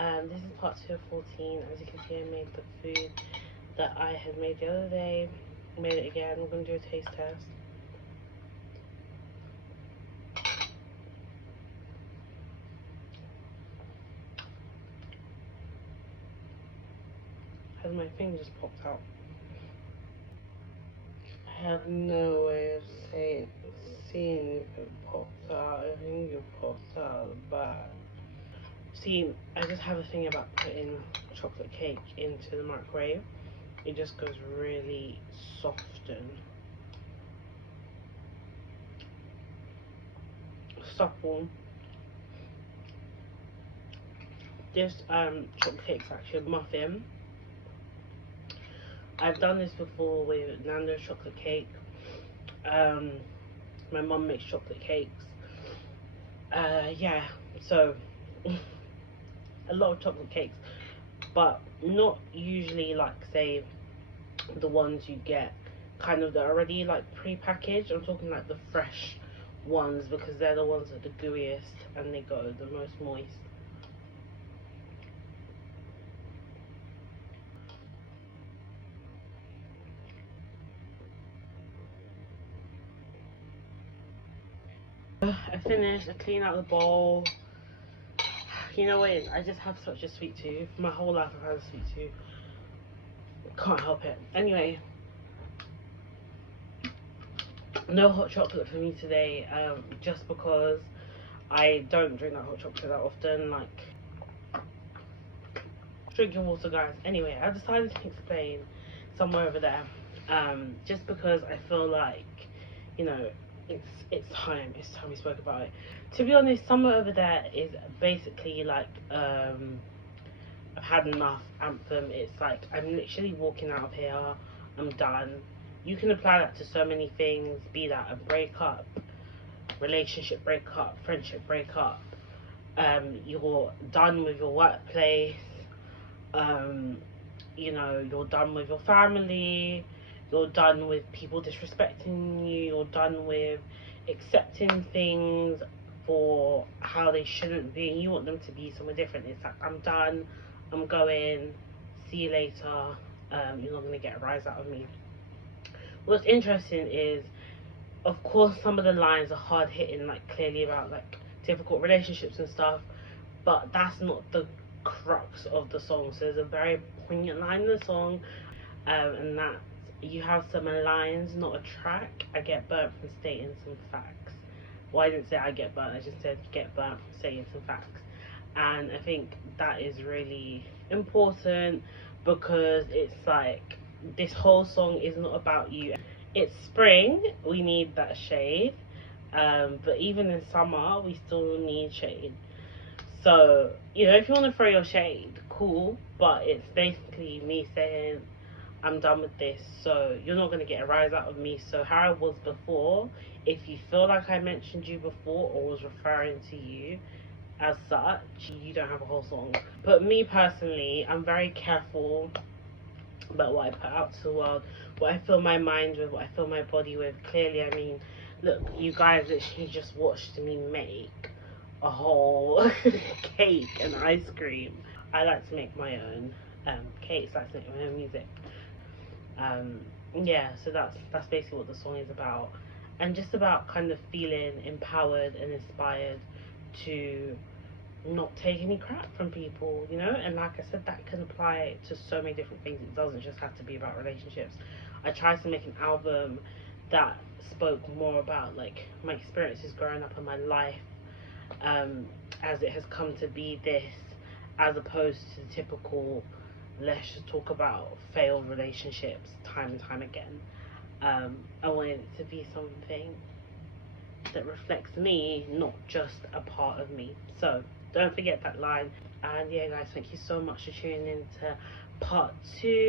This is part 2 of 14. As you can see, I made the food that I had made the other day. Made it again. We're going to do a taste test. As my finger just popped out. I have no way of seeing if it pops out. I think it pops out of the bag. See, I just have a thing about putting chocolate cake into the microwave. It just goes really soft and supple. This chocolate cake's actually a muffin. I've done this before with Nando's chocolate cake. My mum makes chocolate cakes. Yeah, so a lot of chocolate cakes, but not usually like, say, the ones you get kind of, they're already like pre-packaged. I'm talking like the fresh ones, because they're the ones that are the gooeyest and they go the most moist. I finished. I clean out the bowl. You know what? I just have such a sweet tooth. My whole life I've had a sweet tooth. Can't help it. Anyway, no hot chocolate for me today. Just because I don't drink that hot chocolate that often. Like drinking water, guys. Anyway, I decided to explain somewhere over there. Just because I feel like, you know, it's time we spoke about it. To be honest, somewhere over there is basically like I've had enough anthem. It's like I'm literally walking out of here. I'm done. You can apply that to so many things, be that a breakup, relationship breakup, friendship breakup. You're done with your workplace. You know, you're done with your family. You're done with people disrespecting you. You're done with accepting things for how they shouldn't be. You want them to be somewhere different. It's like, I'm done. I'm going. See you later. You're not going to get a rise out of me. What's interesting is, of course, some of the lines are hard hitting, like clearly about like difficult relationships and stuff, but that's not the crux of the song. So there's a very poignant line in the song, and that's, you have some lines, not a track. I get burnt from stating some facts. Well, I didn't say I get burnt, I just said get burnt from stating some facts. And I think that is really important, because it's like, this whole song is not about you. It's spring, we need that shade, but even in summer we still need shade. So, you know, if you want to throw your shade, cool, but it's basically me saying I'm done with this, so you're not going to get a rise out of me. So how I was before, if you feel like I mentioned you before or was referring to you as such, you don't have a whole song. But me personally, I'm very careful about what I put out to the world, what I fill my mind with, what I fill my body with. Clearly, I mean, look, you guys literally just watched me make a whole cake and ice cream. I like to make my own cakes, I like to make my own music. Yeah, so that's basically what the song is about, and just about kind of feeling empowered and inspired to not take any crap from people, you know. And like I said, that can apply to so many different things. It doesn't just have to be about relationships. I tried to make an album that spoke more about like my experiences growing up in my life, as it has come to be this, as opposed to the typical let's just talk about failed relationships time and time again. I wanted it to be something that reflects me, not just a part of me. So don't forget that line. And yeah, guys, thank you so much for tuning in to part 2.